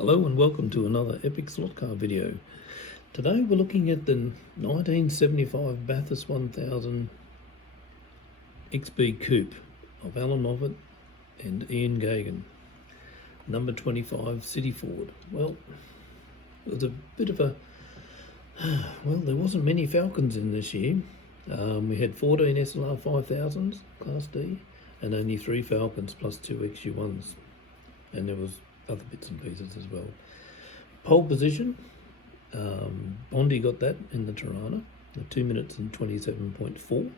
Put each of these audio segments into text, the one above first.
Hello and welcome to another epic slot car video. Today we're looking at the 1975 Bathurst 1000 XB Coupe of Allan Moffat and Ian Gagan, number 25 City Ford. Well, it was a bit of a, there wasn't many Falcons in this year. We had 14 SLR 5000s, Class D, and only 3 Falcons plus 2 XU1s. And there was other bits and pieces as well. Pole position, Bondi got that in the Tirana, 2 minutes and 27.4,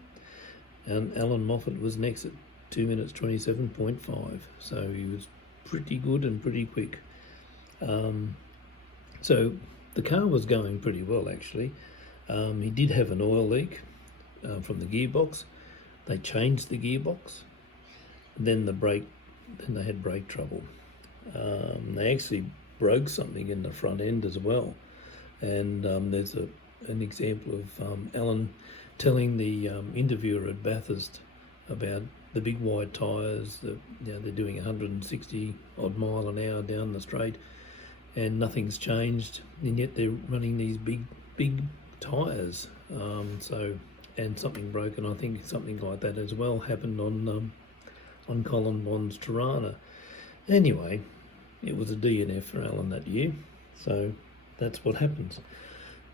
and Allan Moffat was next at 2 minutes 27.5, so he was pretty good and pretty quick. So the car was going pretty well actually. He did have an oil leak from the gearbox. They changed the gearbox, then they had brake trouble. They actually broke something in the front end as well, and there's an example of Allan telling the interviewer at Bathurst about the big wide tyres that they're doing 160 odd mile an hour down the straight, and nothing's changed, and yet they're running these big tyres. And something broken. I think something like that as well happened on Colin Bond's Tirana. Anyway, it was a DNF for Allan that year, so that's what happens.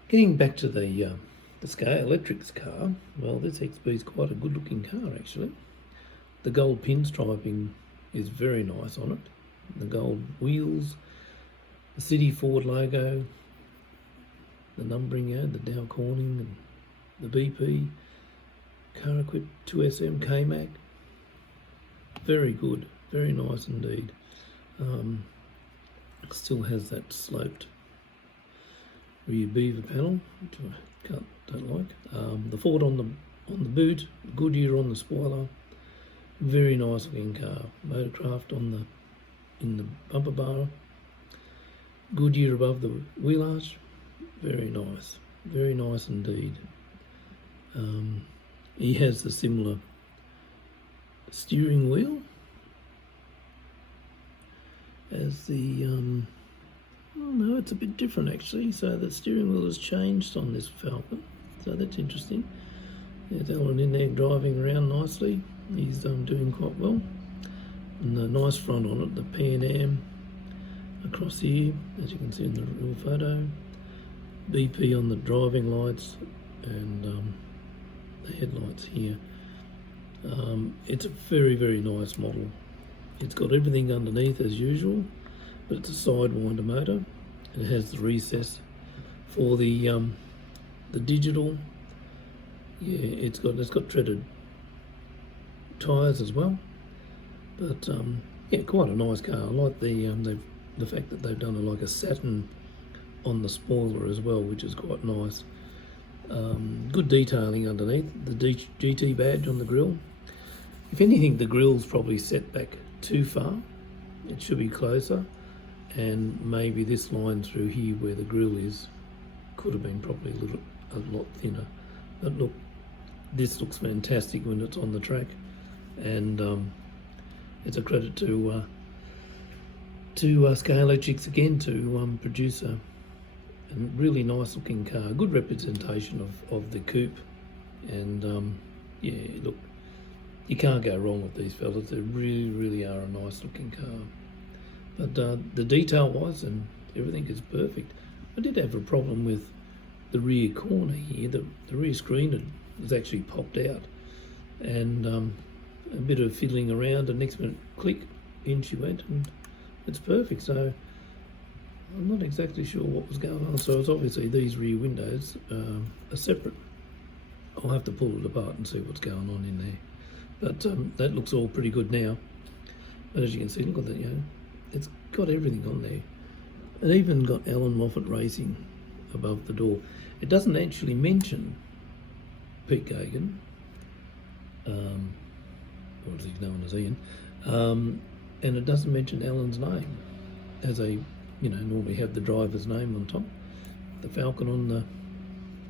Getting back to the Scalextric's car, well, this XB is quite a good looking car actually. The gold pinstriping is very nice on it. The gold wheels, the City Ford logo, the numbering, the Dow Corning, and the BP, car equipped 2SM K-Mac. Very good, very nice indeed. Still has that sloped rear beaver panel, which I don't like. The Ford on the boot, Goodyear on the spoiler. Very nice looking car. Motorcraft in the bumper bar. Goodyear above the wheel arch. Very nice indeed. He has the similar steering wheel as the oh no, it's a bit different actually. So the steering wheel has changed on this Falcon, so that's interesting. There's Allan in there driving around nicely. He's doing quite well. And the nice front on it, the Pan Am across here, as you can see in the real photo. BP on the driving lights and the headlights here. It's a very nice model. It's got everything underneath as usual, but it's a sidewinder motor. It has the recess for the digital. Yeah, it's got treaded tyres as well. But yeah, quite a nice car. I like the fact that they've done like a satin on the spoiler as well, which is quite nice. Good detailing underneath. The GT badge on the grille. If anything, the grille's probably set back too far. It should be closer, and maybe this line through here where the grille is could have been probably a lot thinner. But look, this looks fantastic when it's on the track, and it's a credit to Scalextric again to produce a really nice looking car. Good representation of the coupe, and yeah, look, you can't go wrong with these fellas. They really are a nice looking car. But the detail wise and everything is perfect. I did have a problem with the rear corner here. The rear screen was actually popped out, and a bit of fiddling around, and next minute, click, in she went, and it's perfect. So I'm not exactly sure what was going on. So it's obviously these rear windows are separate. I'll have to pull it apart and see what's going on in there. But that looks all pretty good now. But as you can see, look at that, it's got everything on there. It even got Allan Moffat Racing above the door. It doesn't actually mention Pete Gagan, or as he's known as Ian, and it doesn't mention Allan's name, as they normally have the driver's name on top. The Falcon on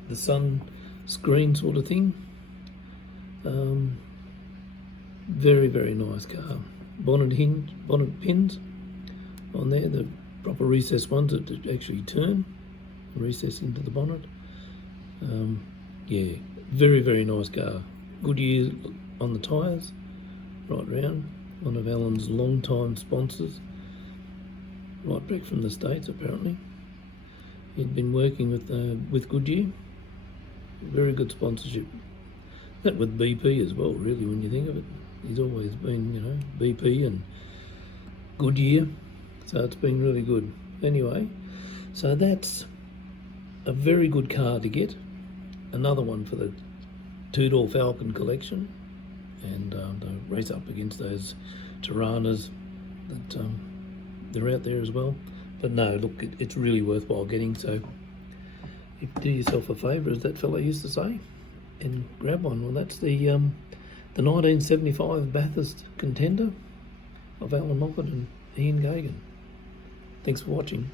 the sun screen sort of thing. Very nice car. Bonnet pins on there, the proper recessed ones that actually turn, recess into the bonnet. Yeah, very, very nice car. Goodyear on the tyres, right round. One of Allan's long-time sponsors, right back from the States apparently. He'd been working with Goodyear. Very good sponsorship. That with BP as well, really, when you think of it. He's always been, you know, BP and Goodyear, so it's been really good. Anyway, so that's a very good car to get. Another one for the two-door Falcon collection, and to race up against those Tiranas that they're out there as well. But no, look, it's really worthwhile getting, so do yourself a favour, as that fella used to say, and grab one. Well, that's the 1975 Bathurst contender of Allan Moffat and Ian Gagan. Thanks for watching.